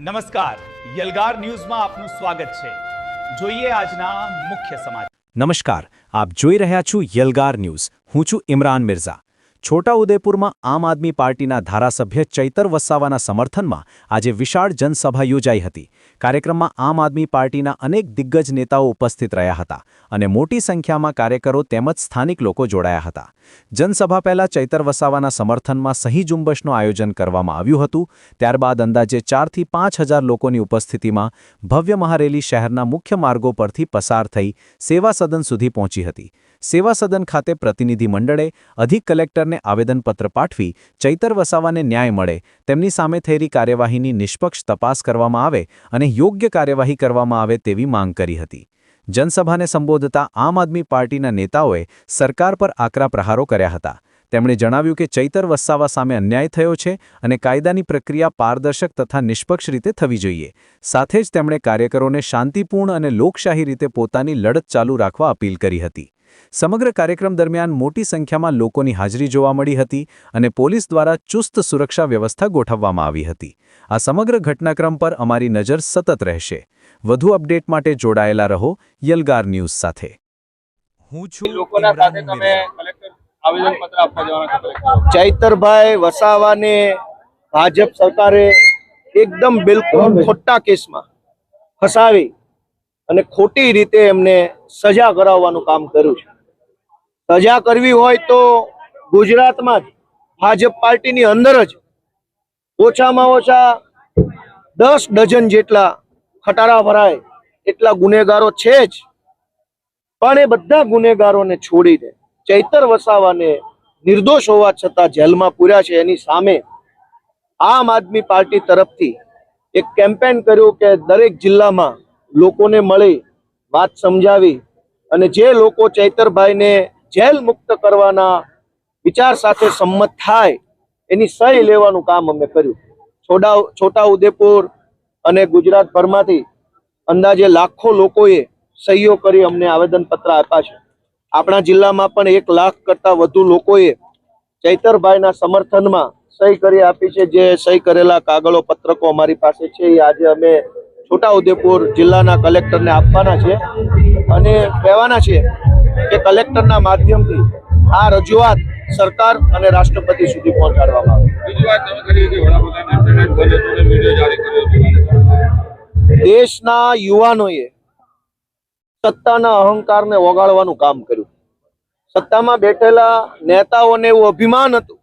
નમસ્કાર, યલગાર ન્યૂઝમાં આપનું સ્વાગત છે. જોઈએ આજના મુખ્ય સમાચાર. નમસ્કાર, આપ જોઈ રહ્યા છો યલગાર ન્યૂઝ. હું છું ઇમરાન મિર્ઝા. છોટાઉદેપુરમાં આમ આદમી પાર્ટીના ધારાસભ્ય ચૈતર વસાવાના સમર્થનમાં આજે વિશાળ જનસભા યોજાઈ હતી. કાર્યક્રમમાં આમ આદમી પાર્ટીના અનેક દિગ્ગજ નેતાઓ ઉપસ્થિત રહ્યા હતા અને મોટી સંખ્યામાં કાર્યકરો તેમજ સ્થાનિક લોકો જોડાયા હતા. જનસભા પહેલા ચૈતર વસાવાના સમર્થનમાં સહી ઝુંબશનું આયોજન કરવામાં આવ્યું હતું. ત્યારબાદ અંદાજે 4 થી 5 હજાર લોકોની ઉપસ્થિતિમાં ભવ્ય મહારેલી શહેરના મુખ્ય માર્ગો પરથી પસાર થઈ સેવા સદન સુધી પહોંચી હતી. સેવા સદન ખાતે પ્રતિનિધિ મંડળે અધિક કલેક્ટરને આવેદનપત્ર પાઠવી ચૈતર વસાવાને ન્યાય મળે, તેમની સામે થયેલી કાર્યવાહીની નિષ્પક્ષ તપાસ કરવામાં આવે અને યોગ્ય કાર્યવાહી કરવામાં આવે તેવી માંગ કરી હતી. જનસભાને સંબોધતા આમ આદમી પાર્ટીના નેતાઓએ સરકાર પર આકરા પ્રહારો કર્યા હતા. તેમણે જણાવ્યું કે ચૈતર વસાવા સામે અન્યાય થયો છે અને કાયદાની પ્રક્રિયા પારદર્શક તથા નિષ્પક્ષ રીતે થવી જોઈએ. સાથે જ તેમણે કાર્યકરોને શાંતિપૂર્ણ અને લોકશાહી રીતે પોતાની લડત ચાલુ રાખવા અપીલ કરી હતી. સમગ્ર કાર્યક્રમ દરમિયાન મોટી સંખ્યામાં લોકોની હાજરી જોવા મળી હતી અને પોલીસ દ્વારા ચુસ્ત સુરક્ષા વ્યવસ્થા ગોઠવવામાં આવી હતી. આ સમગ્ર ઘટનાક્રમ પર અમારી નજર સતત રહેશે. વધુ અપડેટ માટે જોડાયેલા રહો યલગાર ન્યૂઝ સાથે. હું છું ઇમરાન મિર્ઝા. ચૈતરભાઈ વસાવાને ભાજપ સરકારે એકદમ બિલકુલ ખોટા કેસમાં ફસાવી અને ખોટી રીતે એમને સજા કરાવવાનું કામ કર્યું છે. સજા કરવી હોય તો ગુજરાતમાં જ ભાજપ પાર્ટીની અંદર જ ઓછામાં ઓછા 10 ડઝન જેટલા ખટારા ભરાય એટલા ગુનેગારો છે જ. પણ એ બધા ગુનેગારોને છોડીને ચૈતર વસાવાને નિર્દોષ હોવા છતાં જેલમાં પૂર્યા છે. એની સામે આમ આદમી પાર્ટી તરફથી એક કેમ્પેન કર્યું કે દરેક જિલ્લામાં લોકોને મળી વાત સમજાવી અને જે લોકો ચૈતરભાઈને જેલ મુક્ત કરવાના વિચાર સાથે સંમત થાય એની સહી લેવાનું કામ અમે કર્યું. છોટાઉદેપુર અને ગુજરાતભરમાંથી અંદાજે લાખો લોકોએ સહીઓ કરી અમને આવેદનપત્ર આપ્યા છે. આપણા જિલ્લામાં પણ 1 લાખ કરતાં વધુ લોકોએ ચૈતરભાઈના સમર્થનમાં સહી કરી આપી છે. જે સહી કરેલા કાગળો પત્રકો અમારી પાસે છે એ આજે અમે છોટાઉદેપુર જિલ્લાના કલેક્ટરને આપવાના છે અને કહેવાના છે કે કલેક્ટરના માધ્યમથી આ રજૂઆત સરકાર અને રાષ્ટ્રપતિ સુધી પહોંચાડવામાં આવે. દેશના યુવાનોએ સત્તાના અહંકારને ઓગાળવાનું કામ કર્યું. સત્તામાં બેઠેલા નેતાઓને એવું અભિમાન હતું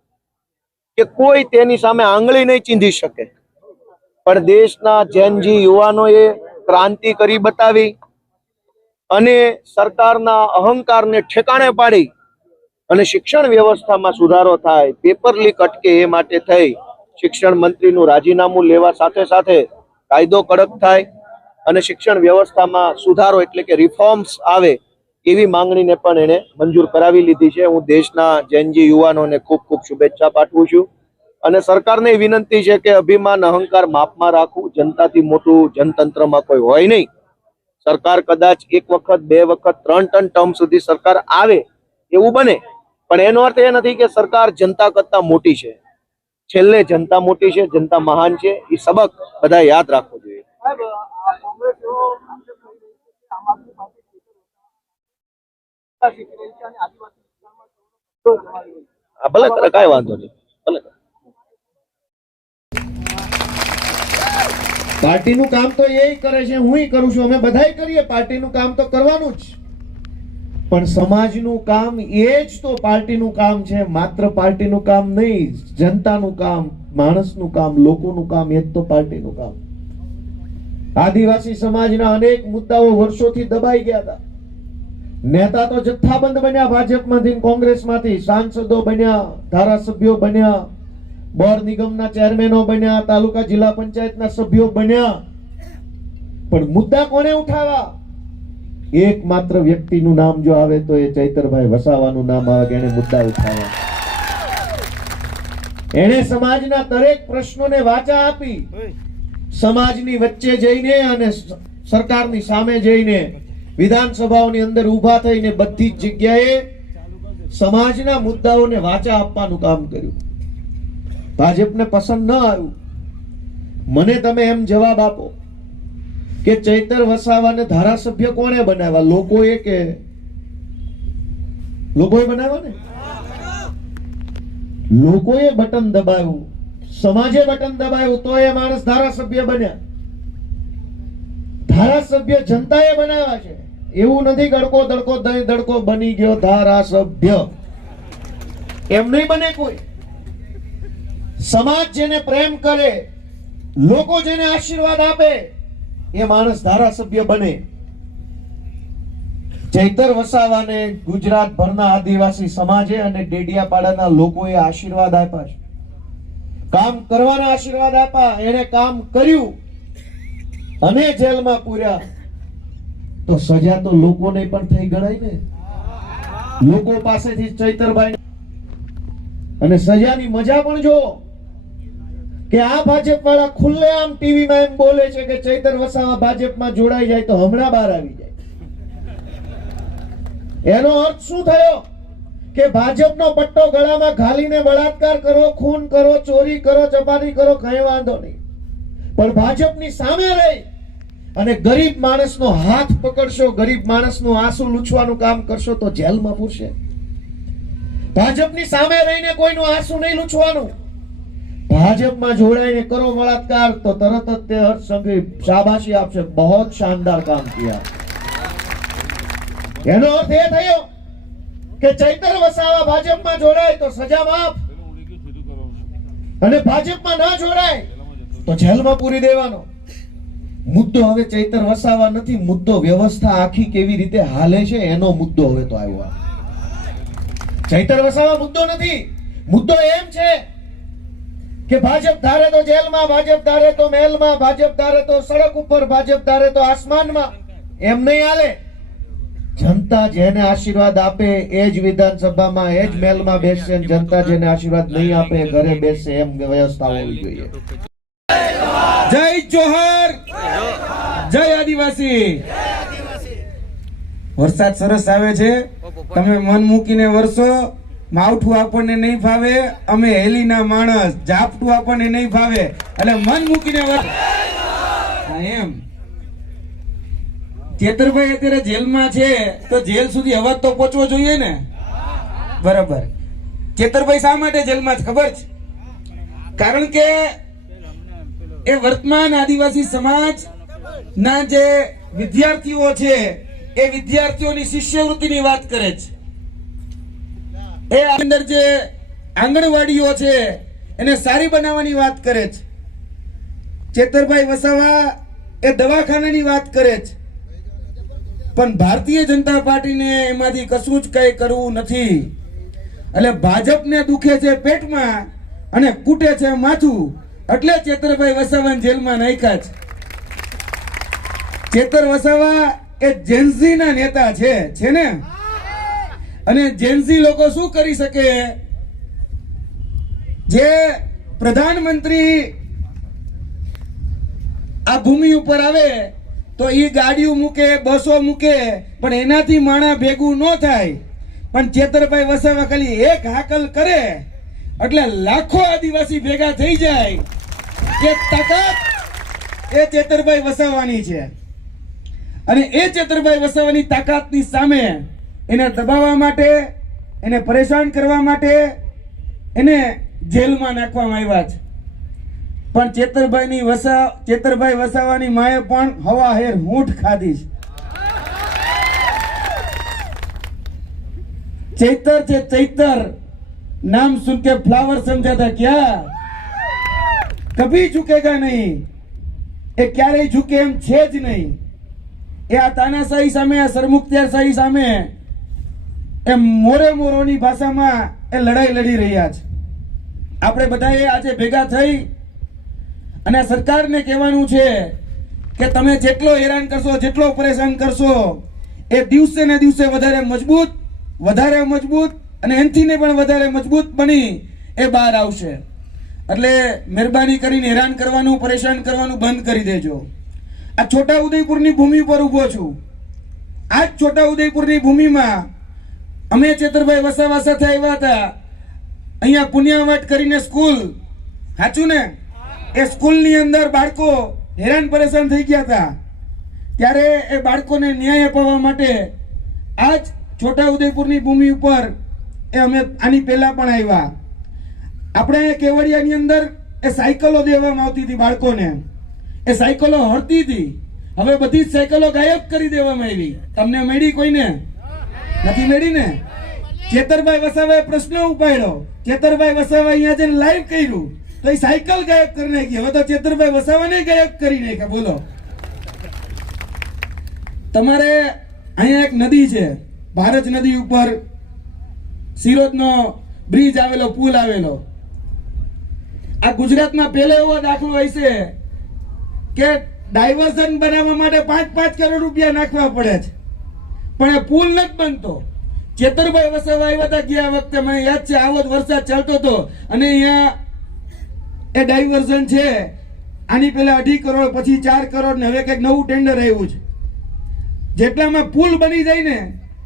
કે કોઈ તેની સામે આંગળી નહીં ચીંધી શકે. પણ દેશના જેનજી યુવાનોએ ક્રાંતિ કરી બતાવી અને સરકારના અહંકારને ઠેકાણે પાડી અને શિક્ષણ વ્યવસ્થામાં સુધારો થાય, પેપર લીક અટકે એ માટે થઈ શિક્ષણ મંત્રીનું રાજીનામું લેવા સાથે સાથે કાયદો કડક થાય અને શિક્ષણ વ્યવસ્થામાં સુધારો એટલે કે રિફોર્મ્સ આવે એવી માંગણીને પણ એને મંજૂર કરાવી લીધી છે. હું દેશના જેનજી યુવાનોને ખૂબ ખૂબ શુભેચ્છા પાઠવું છું અને સરકારને વિનંતી છે કે અભિમાન અહંકાર માપમાં રાખવું. જનતાથી મોટું જનતંત્રમાં કોઈ હોય નહીં. સરકાર કદાચ 1 વખત 2 વખત 3 ટર્મ સુધી સરકાર આવે એવું બને, પણ એનો અર્થ એ નથી કે સરકાર જનતા કરતા મોટી છે. છેલ્લે જનતા મોટી છે, જનતા મહાન છે. એ સબક બધા યાદ રાખવો જોઈએ. ભલે કરે, કાંઈ વાંધો નહીં. ભલે પાર્ટીનું કામ તો એ કરે છે, હું કરું છું, અમે બધાય કરીએ. પાર્ટીનું કામ તો કરવાનું જ, પણ સમાજનું કામ એ જ તો પાર્ટીનું કામ છે. માત્ર પાર્ટીનું કામ નહીં, જનતાનું કામ, માણસનું કામ, લોકોનું કામ એ જ તો પાર્ટીનું કામ. આદિવાસી સમાજના અનેક મુદ્દાઓ વર્ષોથી દબાઈ ગયા હતા. નેતા તો જથ્થાબંધ બન્યા, ભાજપમાંથી કોંગ્રેસમાંથી સાંસદો બન્યા, ધારાસભ્યો બન્યા, બોર્ડ નિગમના ચેરમેનો બન્યા, તાલુકા જિલ્લા પંચાયતના સભ્યો બન્યા, પણ મુદ્દા કોને ઉઠાવ્યા? એકમાત્ર વ્યક્તિનું નામ જો આવે તો એ ચૈતરભાઈ વસાવાનું નામ આવે કે એને મુદ્દા ઉઠાવ્યા. એને સમાજના દરેક પ્રશ્નોને વાચા આપી, સમાજની વચ્ચે જઈને અને સરકારની સામે જઈને વિધાનસભાઓની અંદર ઊભા થઈને બધી જ જગ્યાએ સમાજના મુદ્દાઓને વાચા આપવાનું કામ કર્યું. ભાજપને પસંદ ન આવ્યું મને તમે એમ જવાબ આપો કે ચૈતર વસાવાને ધારાસભ્ય કોણે બનાવ્યા? લોકોએ કે લોકોએ બનાવ્યા ને? લોકોએ બટન દબાવ્યું, સમાજે બટન દબાવ્યું તો એ માણસ ધારાસભ્ય બન્યા. ધારાસભ્ય જનતાએ બનાવ્યા છે. એવું નથી ગડકો દડકો દહીં દડકો બની ગયો ધારાસભ્ય. એમ નહીં બને કોઈ. સમાજ જેને પ્રેમ કરે, લોકો જેને આશીર્વાદ આપે, એ માણસ ધારાસભ્ય બને. ચૈતર વસાવાને ગુજરાતભરના આદિવાસી સમાજે અને ડેડિયાપાડાના લોકોએ આશીર્વાદ આપ્યા છે. કામ કરવાના આશીર્વાદ આપ્યા. એને કામ કર્યું અને જેલમાં પૂર્યા તો સજા તો લોકોને પણ થઈ ગણાય ને. લોકો પાસેથી ચૈતરભાઈ અને સજાની મજા પણ જો કે આ ભાજપ વાળા ખુલ્લેઆમ ટીવીમાં એમ બોલે છે કે ચૈતર વસાવા ભાજપમાં જોડાઈ જાય તો હમણાં બહાર આવી જાય. એનો અર્થ શું થયો કે ભાજપનો પટ્ટો ગળામાં ઘાલીને બળાત્કાર કરો, ખૂન કરો, ચોરી કરો, ચપાટી કરો, કઈ વાંધો નહીં, પણ ભાજપની સામે રહી અને ગરીબ માણસનો હાથ પકડશો, ગરીબ માણસનું આંસુ લૂછવાનું કામ કરશો તો જેલમાં પૂરશે. ભાજપની સામે રહીને કોઈનું આંસુ નહીં લૂછવાનું. ભાજપમાં જોડાઈને કરો બળાત્કાર તો તરત જ તે હર્ષ સંઘવી શાબાશી આપશે, બહોત શાનદાર કામ કિયા. એનો અર્થ એ થયો કે ચૈતર વસાવા ભાજપમાં જોડાય તો સજા માફ, અને ભાજપમાં ના જોડાય તો જેલમાં પૂરી દેવાનો. મુદ્દો હવે ચૈતર વસાવા નથી, મુદ્દો વ્યવસ્થા આખી કેવી રીતે હાલે છે એનો મુદ્દો હવે તો આવ્યો. ચૈતર વસાવા મુદ્દો નથી. મુદ્દો એમ છે કે ભાજપ ધારે તો જેલમાં, ભાજપ ધારે તો મહેલમાં, ભાજપ ધારે તો સડક ઉપર, ભાજપ ધારે તો આસમાનમાં. એમ નહીં હાલે. જનતા જેને આશીર્વાદ આપે એ જ વિધાનસભામાં, એ જ મહેલમાં બેસશે. જનતા જેને આશીર્વાદ નહીં આપે એ ઘરે બેસશે. એમ વ્યવસ્થા હોવી જોઈએ. જય જોહર, જય આદિવાસી. વરસાદ સરસ આવે છે, તમે મન મૂકીને વરસો. માવઠું આપણને નહીં ફાવે, અમે હેલીના માણસ. ઝાપટું આપણને નહીં ફાવે, એટલે મન મૂકીને વરસો. એમ ચેતરભાઈ અત્યારે જેલમાં છે તો જેલ સુધી અવાજ તો પહોંચવો જોઈએ ને. બરાબર. ચેતરભાઈ શા માટે જેલમાં છે ખબર છે? કારણ કે એ વર્તમાન આદિવાસી સમાજ ના જે વિદ્યાર્થીઓ છે એ વિદ્યાર્થીઓની શિષ્યવૃત્તિની વાત કરે છે. એ અંદર જે આંગણવાડીઓ છે એને સારી બનાવવાની વાત કરે છે. ચેતરભાઈ વસાવા એ દવાખાનાની વાત કરે છે. પણ ભારતીય જનતા પાર્ટીને એમાંથી કશું જ કઈ કરવું નથી. એટલે ભાજપને દુખે છે પેટમાં અને કૂટે છે માથું, એટલે ચેતરભાઈ વસાવાને જેલમાં નાખ્યા છે. ચેતર વસાવા એ જેન્ઝી ના નેતા છે ને. અને જેન્ઝી લોકો શું કરી શકે? જે પ્રધાનમંત્રી આ ભૂમિ ઉપર આવે તો એ ગાડીઓ મૂકે, બસો મૂકે, પણ એનાથી માણા ભેગું ન થાય. પણ ચેતરભાઈ વસાવા ખાલી એક હાકલ કરે એટલે લાખો આદિવાસી ભેગા થઈ જાય. એ તાકાત એ ચેતરભાઈ વસાવાની છે. અને એ ચેતરભાઈ વસાવાની તાકાતની સામે એને દબાવવા માટે, એને પરેશાન કરવા માટે એને જેલમાં નાખવામાં આવ્યા છે. પણ ચેતરભાઈ વસાવાની માએ પણ હવા હેર હૂંઠ ખાધી છે. चैतर છે चैतर, नाम सुन के फ्लावर समझा था क्या? कभी झुकेगा नहीं. એ ક્યારેય ઝુકે એમ છે જ નહીં. એ આ તાનાશાહી સામે, આ સરમુખત્યારશાહી સામે એ મોરે મોરોની ભાષામાં એ લડાઈ લડી રહ્યા છે. આપણે બધાએ આજે ભેગા થઈ અને સરકારને કહેવાનું છે કે તમે જેટલો હેરાન કરશો, જેટલો પરેશાન કરશો, એ દિવસે ને દિવસે વધારે મજબૂત અને એનથીને પણ વધારે મજબૂત બની એ બહાર આવશે. એટલે મહેરબાની કરીને હેરાન કરવાનું, પરેશાન કરવાનું બંધ કરી દેજો. આ છોટા ઉદયપુરની ભૂમિ પર ઊભો છું. આ જ છોટા ઉદયપુરની ભૂમિમાં અમે ચેતરભાઈ વસાવા સાથે આવ્યા હતા. અહીંયા પુણ્યાવાટ કરીને સ્કૂલ, સાચું ને? એ સ્કૂલની અંદર બાળકો હેરાન પરેશાન થઈ ગયા હતા, ત્યારે એ બાળકોને ન્યાય અપાવવા માટે આજ છોટાઉદેપુરની ભૂમિ ઉપર એ અમે આની પહેલા પણ આવ્યા. આપણે કેવડિયાની અંદર એ સાયકલો દેવામાં આવતી હતી બાળકોને, એ સાયકલો હરતી હતી. હવે બધી જ સાયકલો ગાયબ કરી દેવામાં આવી. તમને મળી? કોઈને નથી મળી ને? ચેતરભાઈ વસાવાએ પ્રશ્ન ઉપાડ્યો, ચેતરભાઈ વસાવા અહીંયા જઈને લાઈવ કર્યું તો એ સાયકલ ગાયબ કરી નાખી. હવે તો ચેતરભાઈ વસાવાને ગાયબ કરી નાખ્યા. બોલો, તમારે અહીંયા એક નદી છે, ભારત નદી ઉપર સિરોજનો બ્રિજ આવેલો, પુલ આવેલો. આ ગુજરાતમાં પહેલો એવો દાખલો હશે કે ડાયવર્ઝન બનાવવા માટે 5-5 કરોડ રૂપિયા નાખવા પડે છે, પણ એ પુલ નથી બનતો. ચેતરભાઈ વસાવા આવ્યા હતા ગયા વખતે, મને યાદ છે, આવો જ વરસાદ ચાલતો હતો અને અહીંયા એ ડાયવર્ઝન છે. આની પહેલા 2.5 કરોડ, પછી 4 કરોડ ને હવે કંઈક નવું ટેન્ડર આવ્યું છે. જેટલામાં પુલ બની જાય ને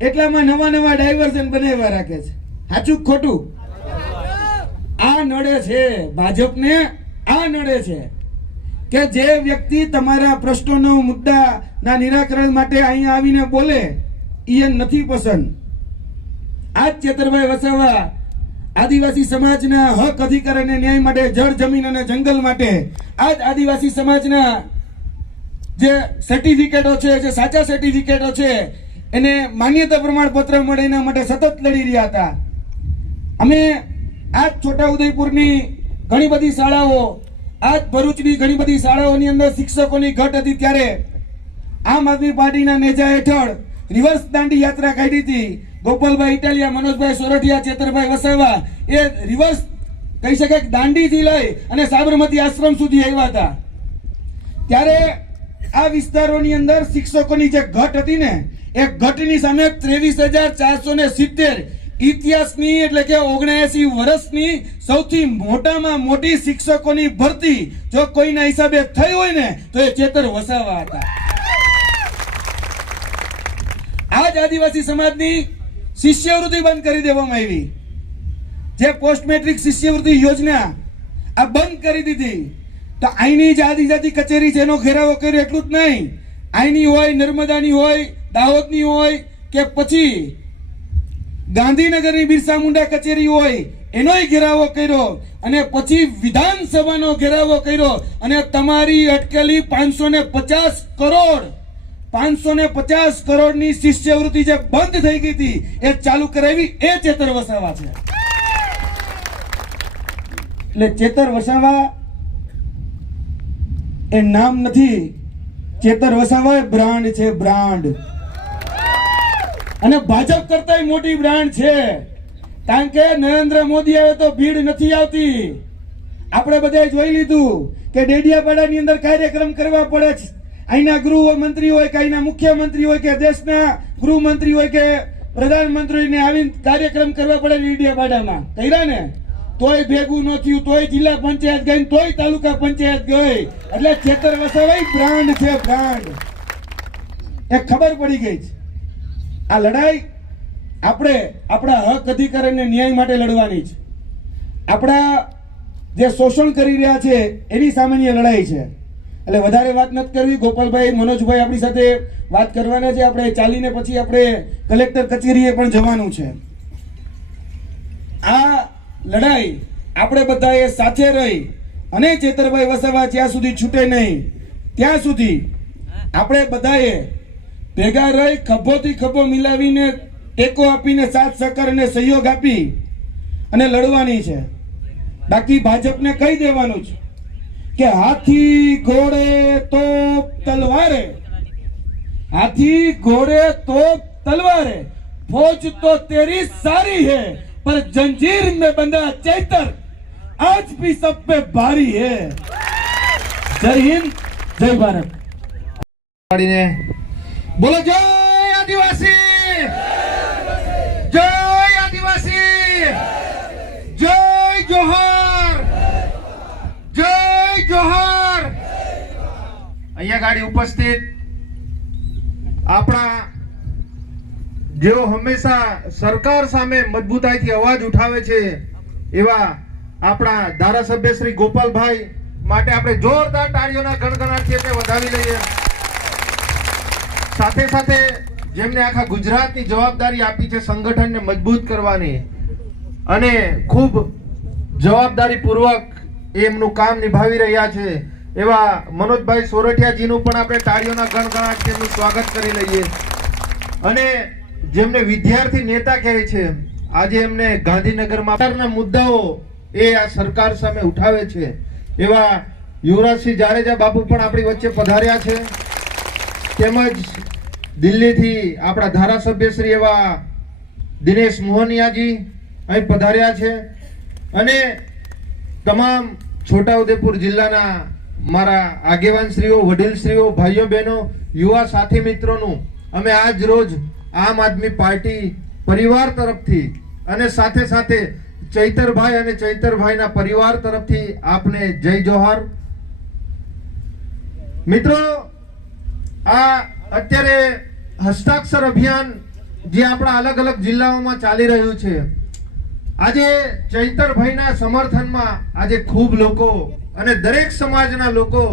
એટલામાં નવા ડાયવર્ઝન બનાવવા રાખે છે. સાચું ખોટું? આ નડે છે ભાજપને, આ નડે છે કે જે વ્યક્તિ તમારા પ્રશ્નોનો મુદ્દાના નિરાકરણ માટે અહીંયા આવીને બોલે એ નથી પસંદ. આજ ચેતરભાઈ વસાવા આદિવાસી સમાજના હક અધિકાર અને ન્યાય માટે, જળ જમીન અને જંગલ માટે, આજ આદિવાસી સમાજના જે સર્ટિફિકેટો છે, જે સાચા સર્ટિફિકેટો છે, એને માન્યતા પ્રમાણપત્ર મળે એના માટે સતત લડી રહ્યા હતા. અમે આજ છોટાઉદેપુરની ઘણી બધી શાળાઓ, આજ ભરૂચની ઘણી બધી શાળાઓની અંદર શિક્ષકોની ઘટ હતી, ત્યારે આમ આદમી પાર્ટીના નેજા હેઠળ રિવર્સ દાંડી યાત્રા કાઢી હતી. ગોપાલભાઈ ઇટાલિયા, મનોજભાઈ સોરઠિયા, ચેતરભાઈ વસાવા એ રિવર્સ કહી શકાય દાંડીથી લઈ અને સાબરમતી આશ્રમ સુધી આવ્યા હતા. ત્યારે આ વિસ્તારોની અંદર શિક્ષકોની જે ઘટ હતી ને, એ ઘટની સામે 23,470 ઇતિહાસની એટલે કે 79 વર્ષની સૌથી મોટામાં મોટી શિક્ષકોની ભરતી જો કોઈના હિસાબે થઈ હોય ને તો એ ચેતર વસાવા હતા. આજ આદિવાસી સમાજની શિષ્યવૃત્તિ બંધ કરી દેવામાં આવી. જે પોસ્ટ મેટ્રિક શિષ્યવૃત્તિ યોજના આ બંધ કરી દીધી. તો અહીંની જે આદિજાતિ કચેરી છે એનો ઘેરાવો કર્યો એટલું જ નહીં, અહીંની હોય, નર્મદાની હોય, દાહોદની હોય કે પછી ગાંધીનગરની બિરસા મુંડા કચેરી હોય એનોય ઘેરાવો કર્યો અને પછી વિધાનસભાનો ઘેરાવો કર્યો અને તમારી અટકેલી 550 કરોડની શિષ્યવૃત્તિ જે બંધ થઈ ગઈ હતી એ ચાલુ કરાવી એ ચેતર વસાવા છે. એટલે ચેતર વસાવા એ નામ નથી, ચેતર વસાવા એ બ્રાન્ડ છે, બ્રાન્ડ. અને ભાજપ કરતા મોટી બ્રાન્ડ છે, કારણ કે નરેન્દ્ર મોદી આવે તો ભીડ નથી આવતી. આપણે બધાએ જોઈ લીધું કે ડેડિયાપાડાની અંદર કાર્યક્રમ કરવા પડે છે. અહીંના ગૃહમંત્રી હોય કે અહીંના મુખ્યમંત્રી હોય કે દેશના ગૃહમંત્રી હોય કે પ્રધાનમંત્રીને આવીને કાર્યક્રમ કરવા પડે ડેડિયાપાડામાં. કર્યા ને તોય ભેગું ન થયું, તોય જિલ્લા પંચાયત ગઈ, તોય તાલુકા પંચાયત ગઈ. એટલે ચેતર વસાવા બ્રાન્ડ છે, બ્રાન્ડ. એ ખબર પડી ગઈ છે. આ લડાઈ આપણે આપણા હક અધિકાર અને ન્યાય માટે લડવાની છે. આપણા જે શોષણ કરી રહ્યા છે એની સામાન્ય લડાઈ છે. એટલે વધારે વાત નથી કરવી. ગોપાલભાઈ, મનોજભાઈ આપણી સાથે વાત કરવાના છે. આપણે ચાલીને પછી આપણે કલેક્ટર કચેરીએ પણ જવાનું છે. આ લડાઈ આપણે બધાએ સાથે રહી અને ચેતરભાઈ વસાવા જ્યાં સુધી છૂટે નહીં ત્યાં સુધી આપણે બધાએ ભેગા રહી ખભોથી ખભો મિલાવીને ટેકો આપીને સાથ સહકાર અને સહયોગ આપી અને લડવાની છે. બાકી ભાજપને કહી દેવાનું છે કે હાથી ઘોડે તોપ તલવારે, હાથી ઘોડે તોપ તલવારે, फौज तो तेरी सारी है पर जंजीर में बंधा चैतर आज भी सब पे भारी है. जय हिंद, जय भारत. बोलो जय आदिवासी, जय आदिवासी, जय जोहार, जय जोहार. અહીંયા ગાડી ઉપસ્થિત આપણા જેઓ હંમેશા સરકાર સામે મજબૂતાઈથી અવાજ ઉઠાવે છે એવા આપણા ધારાસભ્ય શ્રી ગોપાલભાઈ માટે આપણે જોરદાર તાળીઓના ગણગણાટથી એમને વધાવી લઈએ. સાથે સાથે જેમને આખા ગુજરાતની જવાબદારી આપી છે સંગઠનને મજબૂત કરવાની અને ખૂબ જવાબદારીપૂર્વક એમનું કામ નિભાવી રહ્યા છે એવા મનોજભાઈ સોરઠિયાજીનું પણ આપણે તાળીઓના ગણગણાટથી એમનું સ્વાગત કરી લઈએ. અને જેમને વિદ્યાર્થી નેતા કહે છે, આજે એમને ગાંધીનગરમાં મુદ્દાઓ એ આ સરકાર સામે ઉઠાવે છે એવા યુવરાજસિંહ જાડેજા બાપુ પણ આપણી વચ્ચે પધાર્યા છે. તેમજ દિલ્હીથી આપણા ધારાસભ્ય શ્રી એવા દિનેશ મોહનિયાજી અહીં પધાર્યા છે. અને તમામ છોટાઉદેપુર જિલ્લાના મારા આગેવાનશ્રીઓ, વડીલશ્રીઓ, ભાઈઓ બહેનો, યુવા સાથી મિત્રોનું અમે આજ રોજ આમ આદમી પાર્ટી પરિવાર તરફથી અને સાથે સાથે ચૈતરભાઈ અને ચૈતરભાઈના પરિવાર તરફથી આપને જય જોહાર. મિત્રો, આ અત્યારે હસ્તાક્ષર અભિયાન જે આપણા અલગ અલગ જિલ્લાઓમાં ચાલી રહ્યું છે, આજે ચૈતરભાઈના સમર્થનમાં આજે ખૂબ લોકો અને દરેક સમાજના લોકો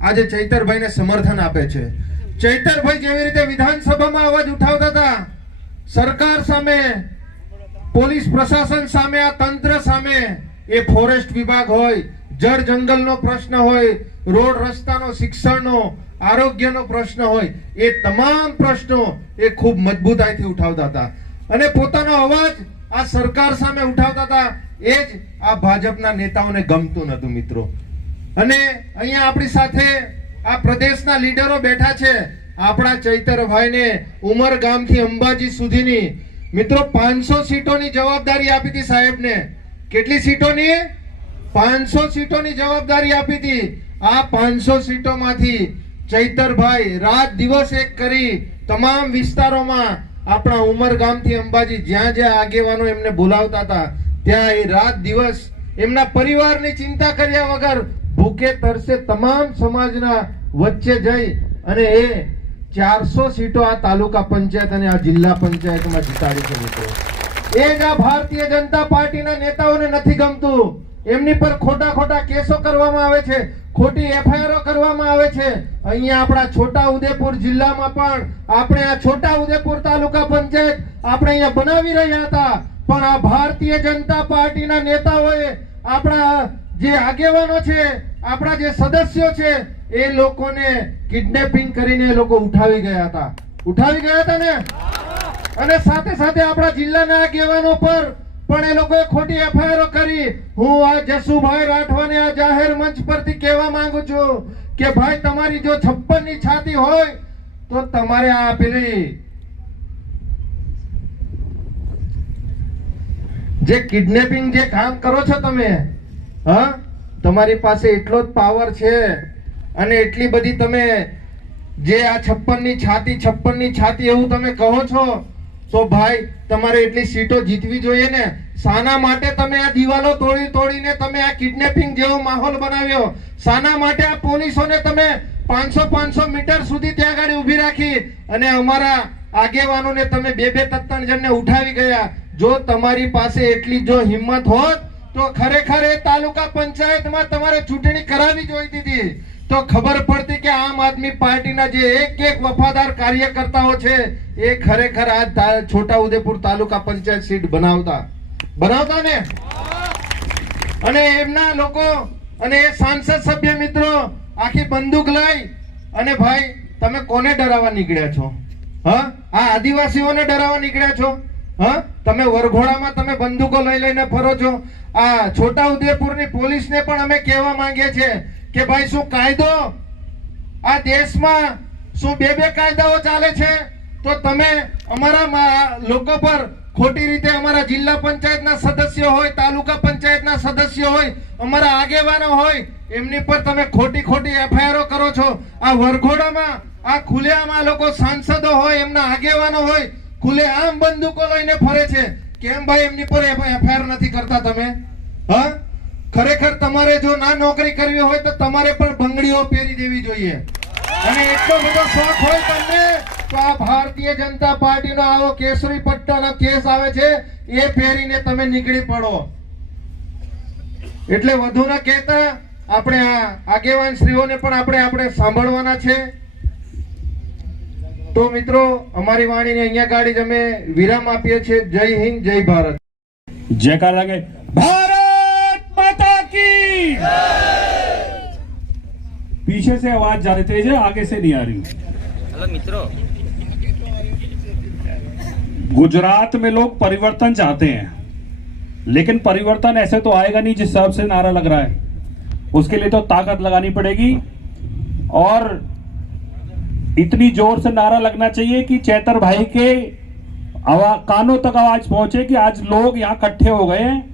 આજે ચૈતરભાઈને સમર્થન આપે છે. ચૈતરભાઈ જેવી રીતે વિધાનસભામાં અવાજ ઉઠાવતા હતા સરકાર સામે, પોલીસ પ્રશાસન સામે, આ તંત્ર સામે, એ ફોરેસ્ટ વિભાગ હોય, જળ જંગલનો પ્રશ્ન હોય, રોડ રસ્તાનો, શિક્ષણનો, આરોગ્યનો પ્રશ્ન હોય, એ તમામ પ્રશ્નો એ ખૂબ મજબૂતાઈથી ઉઠાવતા હતા અને પોતાનો અવાજ આ સરકાર સામે ઉઠાવતા હતા. એ જ આ ભાજપના નેતાઓને ગમતું નતું મિત્રો. અને અહીંયા આપણી સાથે આ પ્રદેશના લીડરો બેઠા છે. આપણા ચૈતરભાઈને ઉમરગામથી અંબાજી સુધીની મિત્રો 500 સીટોની જવાબદારી આપી હતી સાહેબને. કેટલી સીટોની? 500 સીટોની જવાબદારી આપી હતી. આ 500 સીટોમાંથી ચૈતરભાઈ રાત દિવસ એક કરી તમામ વિસ્તારોમાં આપણા ઉમરગામથી અંબાજી જ્યાં જ્યાં આગેવાનો એમને બોલાવતા હતા ત્યાં એ રાત દિવસ એમના પરિવારની ચિંતા કર્યા વગર ભૂખે તરસે તમામ સમાજના વચ્ચે જઈ અને એ 400 સીટો આ તાલુકા પંચાયત અને આ જિલ્લા પંચાયતમાં જીતાડી છે મિત્રો. એ જ આ ભારતીય જનતા પાર્ટીના નેતાઓને નથી ગમતું. એમની પર ખોટા કેસો કરવામાં આવે છે, ખોટી એફઆઈઆર કરવામાં આવે છે. અહીંયા આપણા છોટા ઉદેપુર જિલ્લામાં પણ આપણે આ છોટા ઉદેપુર તાલુકા પંચાયત આપણે અહીંયા બનાવી રહ્યા હતા, પણ આ ભારતીય જનતા પાર્ટીના નેતાઓએ, આપણા જે આગેવાનો છે, આપણા જે સદસ્યો છે, એ લોકોને કિડનેપિંગ કરીને એ લોકો ઉઠાવી ગયા હતા ને. અને સાથે સાથે આપણા જિલ્લાના આગેવાનો પર પણ એ લોકોએ ખોટી એફઆઈઆર કરી. હું આ જસુભાઈ રાઠવાને આ જાહેર મંચ પરથી કહેવા માંગુ છું કે ભાઈ, તમારી જો 56 ની છાતી હોય તો તમારે આ પેલી જે કિડનેપિંગ જે કામ કરો છો તમે, હા, તમારી પાસે એટલો જ પાવર છે અને એટલી બધી તમે જે આ 56 ની છાતી એવું તમે કહો છો, તો ભાઈ તમારે એટલી સીટો જીતવી જોઈએ ને. શાના માટે તમે આ દિવાલો તોડીને તમે આ કિડનેપિંગ જેવો માહોલ બનાવ્યો? શાના માટે આ પોલીસોને તમે 500 મીટર સુધી ત્યાં આગળ ઊભી રાખી અને અમારા આગેવાનોને તમે 2-3 જણને ઉઠાવી ગયા? જો તમારી પાસે એટલી જો હિંમત હોત તો ખરેખર એ તાલુકા પંચાયતમાં તમારે ચૂંટણી કરાવી જોઈતી હતી, તો ખબર પડતી કે આમ આદમી પાર્ટીના જે એક વફાદાર કાર્યકર્તાઓ છે એ ખરેખર આ છોટાઉદેપુર તાલુકા પંચાયત સીટ બનાવતા ને. અને એમના લોકો અને એ સાંસદ સભ્ય મિત્રો આખી બંદૂક લઈ અને ભાઈ તમે કોને ડરાવવા નીકળ્યા છો? હા, આ આદિવાસીઓને ડરાવવા નીકળ્યા છો? હા, તમે વરઘોડામાં તમે બંદૂકો લઈને ફરો છો. આ છોટાઉદેપુરની પોલીસને પણ અમે કહેવા માંગીએ છીએ કે ભાઈ, શું કાયદો આ દેશમાં શું બે કાયદાઓ ચાલે છે? તો તમે અમારા લોકો પર ખોટી રીતે, અમારા જિલ્લા પંચાયતના સદસ્ય હોય, તાલુકા પંચાયતના સદસ્ય હોય, અમારા આગેવાનો હોય, એમની પર તમે ખોટી એફઆઈઆર કરો છો. આ વરઘોડામાં આ ખુલ્લેઆમ આ લોકો સાંસદો હોય, એમના આગેવાનો હોય, ખુલ્લેઆમ બંદૂકો લઈને ફરે છે. કેમ ભાઈ એમની પર એફઆઈઆર નથી કરતા તમે? હા, ખરેખર તમારે જો ના નોકરી કરવી હોય તો તમારે પણ બંગડીઓ પહેરી દેવી જોઈએ. અને એટલો બધો શોખ હોય તમને તો આ ભારતીય જનતા પાર્ટીનો આવો કેસરી પટ્ટાનો કેસ આવે છે એ પહેરીને તમે નીકળી પડો. એટલે વધુ ન કહેતા આપણે આ આગેવાન શ્રીઓને પણ આપણે સાંભળવાના છે. તો મિત્રો, અમારી વાણીને અહીંયા ગાડી જ અમે વિરામ આપીએ છીએ. જય હિન્દ, જય ભારત. जयकार लगे. भारत माता की. पीछे से आवाज जा रही थी, आगे से नहीं आ रही. हेलो मित्रों, गुजरात में लोग परिवर्तन चाहते हैं, लेकिन परिवर्तन ऐसे तो आएगा नहीं जिस हिसाब से नारा लग रहा है. उसके लिए तो ताकत लगानी पड़ेगी और इतनी जोर से नारा लगना चाहिए कि चैतर भाई के कानों तक आवाज पहुंचे कि आज लोग यहाँ इकट्ठे हो गए हैं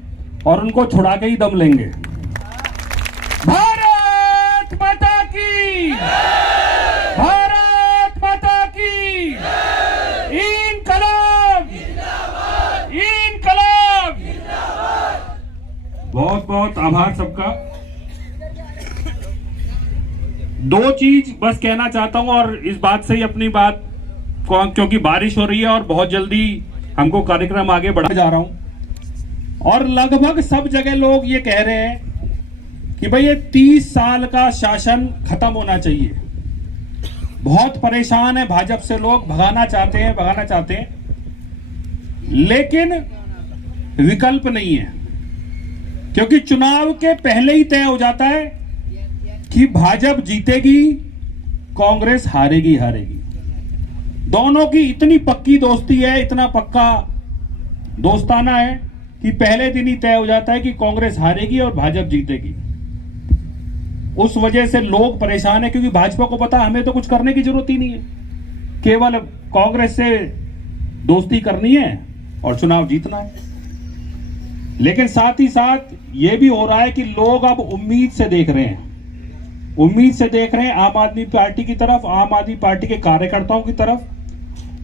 और उनको छुड़ा के ही दम लेंगे. भारत माता की. भारत माता की. इनकलाब. इनकलाब. बहुत बहुत आभार सबका. दो चीज बस कहना चाहता हूं और इस बात से ही अपनी बात, क्योंकि बारिश हो रही है और बहुत जल्दी हमको कार्यक्रम आगे बढ़ा जा रहा हूं और लगभग सब जगह लोग ये कह रहे हैं कि भाई ये 30 साल का शासन खत्म होना चाहिए. बहुत परेशान है भाजपा से लोग, भगाना चाहते हैं, लेकिन विकल्प नहीं है, क्योंकि चुनाव के पहले ही तय हो जाता है कि भाजपा जीतेगी, कांग्रेस हारेगी. दोनों की इतनी पक्की दोस्ती है, इतना पक्का दोस्ताना है कि पहले दिन ही तय हो जाता है कि कांग्रेस हारेगी और भाजपा जीतेगी. उस वजह से लोग परेशान है, क्योंकि भाजपा को पता हमें तो कुछ करने की जरूरत ही नहीं है, केवल कांग्रेस से दोस्ती करनी है और चुनाव जीतना है. लेकिन साथ ही साथ ये भी हो रहा है कि लोग अब उम्मीद से देख रहे हैं आम आदमी पार्टी की तरफ, आम आदमी पार्टी के कार्यकर्ताओं की तरफ.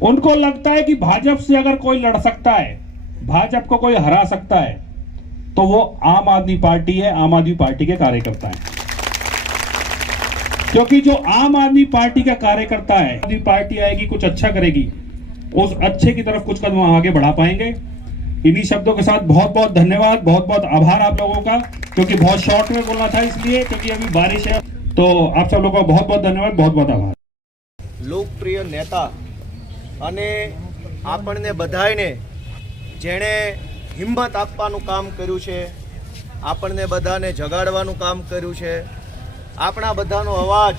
उनको लगता है कि भाजपा से अगर कोई लड़ सकता है, भाजपा को कोई हरा सकता है, तो वो आम आदमी पार्टी है, आम आदमी पार्टी के कार्यकर्ता हैं. क्योंकि जो आम आदमी पार्टी का कार्यकर्ता है, आदमी पार्टी आएगी, कुछ अच्छा करेगी, उस अच्छे की तरफ कुछ कदम आगे बढ़ा पाएंगे. इन्हीं शब्दों के साथ बहुत बहुत धन्यवाद, बहुत बहुत आभार आप लोगों का, क्योंकि बहुत शॉर्ट में बोलना था इसलिए, क्योंकि अभी बारिश है. तो आप सब लोगों का बहुत बहुत धन्यवाद, बहुत बहुत आभार. લોકપ્રિય નેતા અને આપણને બધાયને જેણે હિંમત આપવાનું કામ કર્યું છે, આપણને બધાને જગાડવાનું કામ કર્યું છે, આપણા બધાનો અવાજ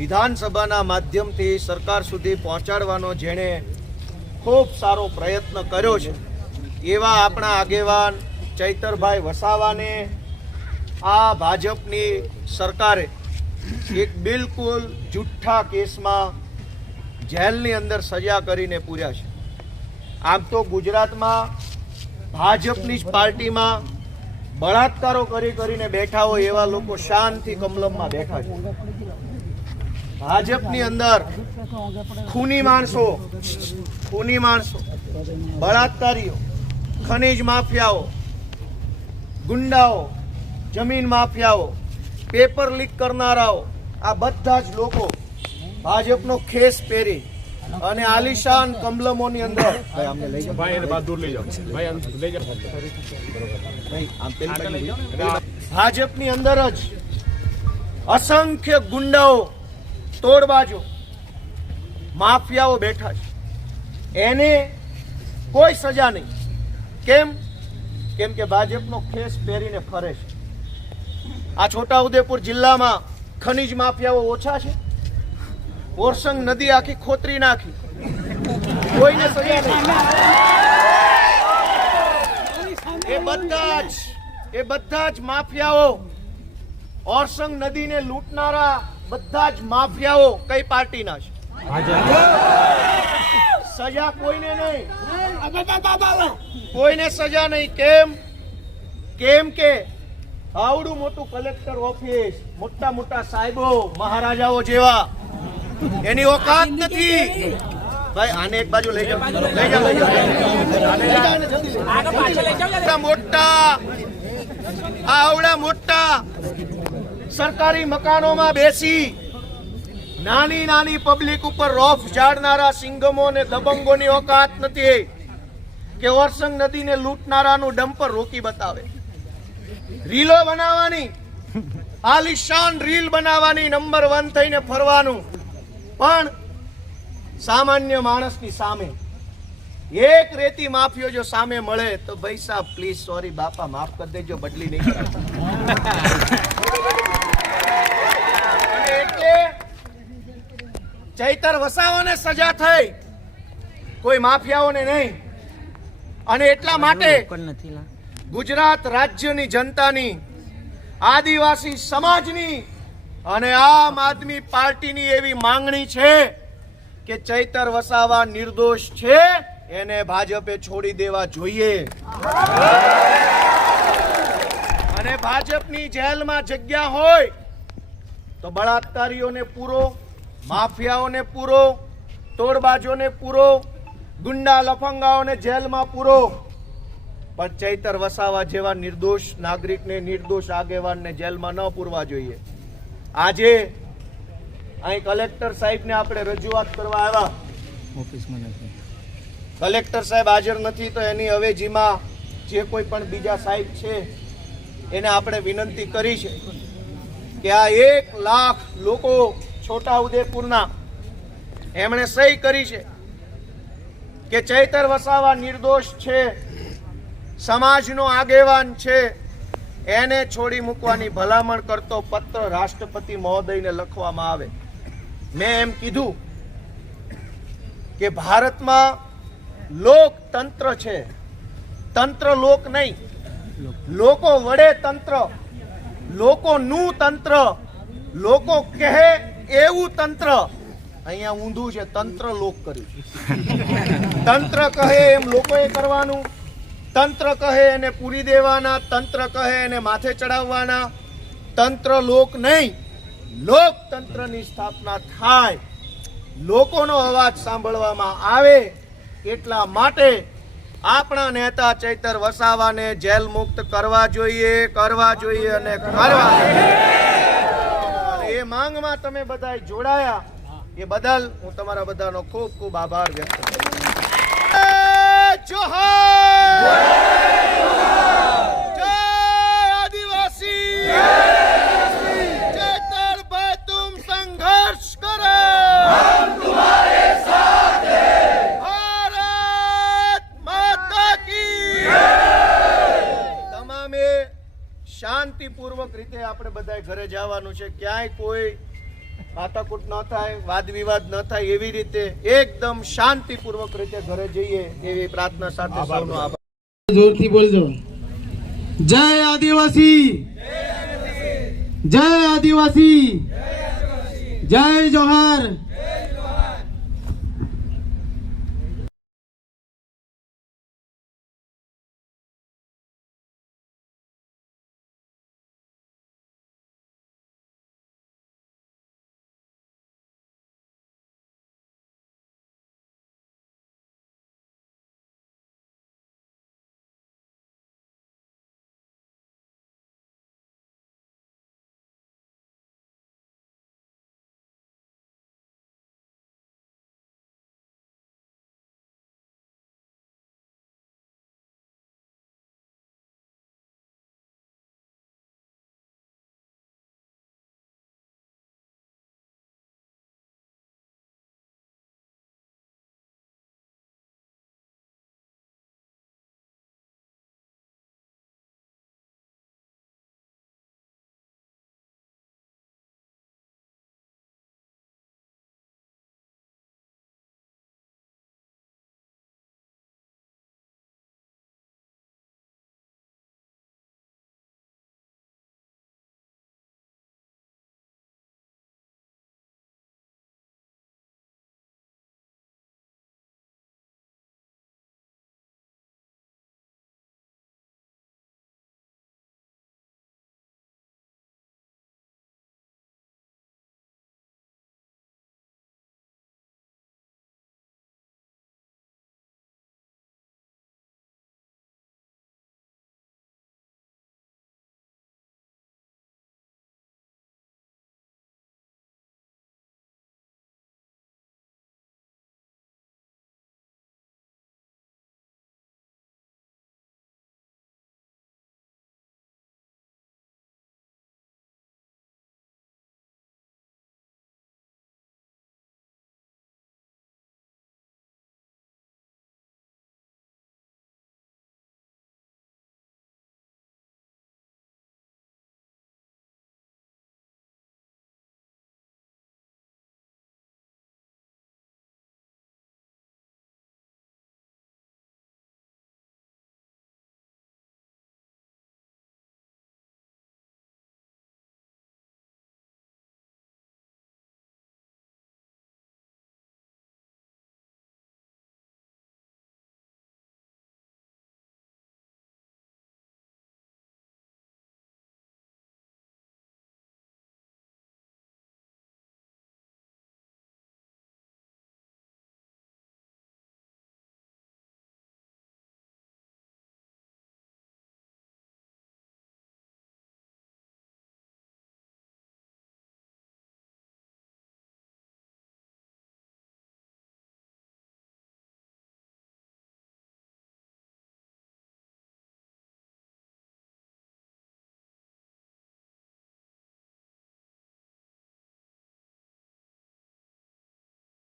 વિધાનસભાના માધ્યમથી સરકાર સુધી પહોંચાડવાનો જેણે ખૂબ સારો પ્રયત્ન કર્યો છે, એવા આપણા આગેવાન ચૈતરભાઈ વસાવાને આ ભાજપની સરકારે એક બિલકુલ જુઠ્ઠા કેસમાં જેલની અંદર સજા કરીને પૂર્યા છે. આમ તો ગુજરાતમાં ભાજપની જ પાર્ટીમાં બળાત્કારો કરીને બેઠા હોય એવા લોકો શાંતિ કમલમમાં બેઠા છે. ભાજપની અંદર ખૂની માણસો, બળાત્કારીઓ, ખનીજ માફિયાઓ, ગુંડાઓ, જમીન માફિયાઓ, પેપર લીક કરનારાઓ, આ બધા જ લોકો ભાજપનો ખેસ પહેરી અને આલિશાન કમલમોની અંદર ભાજપની અંદર જ અસંખ્ય ગુંડાઓ, તોડબાજો, માફિયાઓ બેઠા છે. એને કોઈ સજા નહીં. કેમ કે ભાજપનો ખેસ પહેરીને ફરે છે. આ છોટાઉદેપુર જિલ્લામાં ખનીજ માફિયાઓ ઓછા છે. ઓરસંગ નદી આખી ખોતરી નાખી, કોઈને સજા નહીં. એ બધા જ માફિયાઓ, ઓરસંગ નદીને લૂંટનારા બધા જ માફિયાઓ કઈ પાર્ટીના છે? સજા કોઈને નહીં, કોઈને સજા નહીં. કેમ કે આવડું મોટું કલેક્ટર ઓફિસ, મોટા મોટા સાહેબો, મહારાજાઓ જેવા, એની ઓકાત નથી. ભાઈ આને એક બાજુ લઈ જાઓ. આવડા મોટા સરકારી મકાનોમાં બેસી નાની નાની પબ્લિક ઉપર રોફ ઝાડનારા સિંગમો ને દબંગોની ઓકાત નથી કે ઓરસંગ નદીને લૂંટનારાનું ડમ્પર રોકી બતાવે. રીલો બનાવવાની આલિશાન રીલ બનાવવાની, નંબર 1 થઈને ફરવાનું, પણ સામાન્ય માણસની સામે એક રેતી માફિયો જો સામે મળે તો ભાઈ સાહેબ પ્લીઝ સોરી બાપા માફ કરી દેજો, બદલી નહીં કરાય. અને એટલે ચૈતર વસાવાને સજા થઈ, કોઈ માફિયાઓને નહીં. અને એટલા માટે ગુજરાત રાજ્યની જનતાની, આદિવાસી સમાજની અને આમ આદમી પાર્ટીની એવી માંગણી છે કે ચૈતર વસાવા નિર્દોષ છે, એને ભાજપે છોડી દેવા જોઈએ. અને ભાજપની જેલમાં જગ્યા હોય તો બળાત્કારીઓને પૂરો, માફિયાઓને પૂરો, તોડબાજોને પૂરો, ગુંડા લફંગાઓને જેલમાં પૂરો, પણ ચૈતર વસાવા જેવા નિર્દોષ નાગરિકને, નિર્દોષ આગેવાનને જેલમાં ન પૂરવા જોઈએ. આજે અહીં કલેક્ટર સાહેબને આપણે રજૂઆત કરવા આવ્યા. કલેક્ટર સાહેબ હાજર નથી તો એની અવેજીમાં જે કોઈ પણ બીજા સાહેબ છે એને આપણે વિનંતી કરી છે કે આ 1 લાખ લોકો છોટાઉદેપુરના એમણે સહી કરી છે કે ચૈતર વસાવા નિર્દોષ છે, સમાજનો આગેવાન છે, એને છોડી મૂકવાની ભલામણ કરતો પત્ર રાષ્ટ્રપતિ મહોદયને લખવામાં આવે. મેં એમ કીધું કે ભારતમાં લોકતંત્ર છે, તંત્ર લોક નહીં, લોકો વડે તંત્ર, લોકોનું તંત્ર, લોકો કહે એવું તંત્ર. અહીંયા ઊંધું છે, તંત્ર લોક કર્યું. તંત્ર કહે એમ લોકોએ કરવાનું, તંત્ર કહે એને પૂરી દેવાના, તંત્ર કહે એને માથે ચડાવવાના. તંત્ર લોક નહીં, લોકતંત્રની સ્થાપના થાય, લોકોનો અવાજ સાંભળવામાં આવે. એટલા માટે આપણા નેતા ચૈતર વસાવાને જેલ મુક્ત કરવા જોઈએ, કરવા જોઈએ અને કરવા. એ માંગમાં તમે બધા જોડાયા એ બદલ હું તમારા બધાનો ખૂબ ખૂબ આભાર વ્યક્ત કરું છું. જોહાર, જય આદિવાસી, ચૈતર ભાઈ તુમ સંઘર્ષ કરો, हम तुम्हारे साथ हैं, भारत माता કી. તમામે શાંતિપૂર્વક રીતે આપણે બધા ઘરે જવાનું છે. ક્યાંય કોઈ માથાકૂટ ન થાય, વાદ વિવાદ ન થાય, એવી રીતે એકદમ શાંતિપૂર્વક રીતે ઘરે જઈએ એવી પ્રાર્થના સાથે સૌનો આભાર. જોરથી બોલજો. જય આદિવાસી, જય આદિવાસી, જય જોહાર.